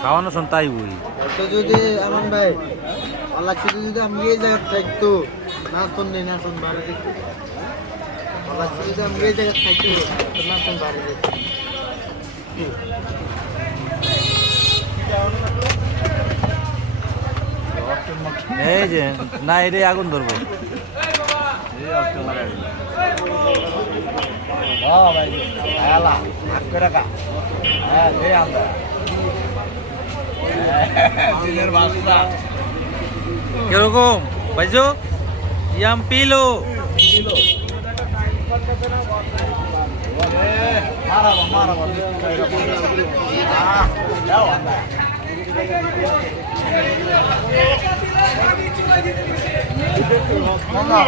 খাওয়ানো শোন তাই বই তো যদি এমন ভাই আল্লাহ যদি আমি এই জায়গায় থাকতো নাচন নেই নাচন বাড়ি দিত আল্লাহ যদি আমি এই জায়গায় থাকতো তো নাচন বাড়ি দিত এই যে না এরে আগুন ধরবো কিরকম ভাইজো ইয়াম পিলো Mama,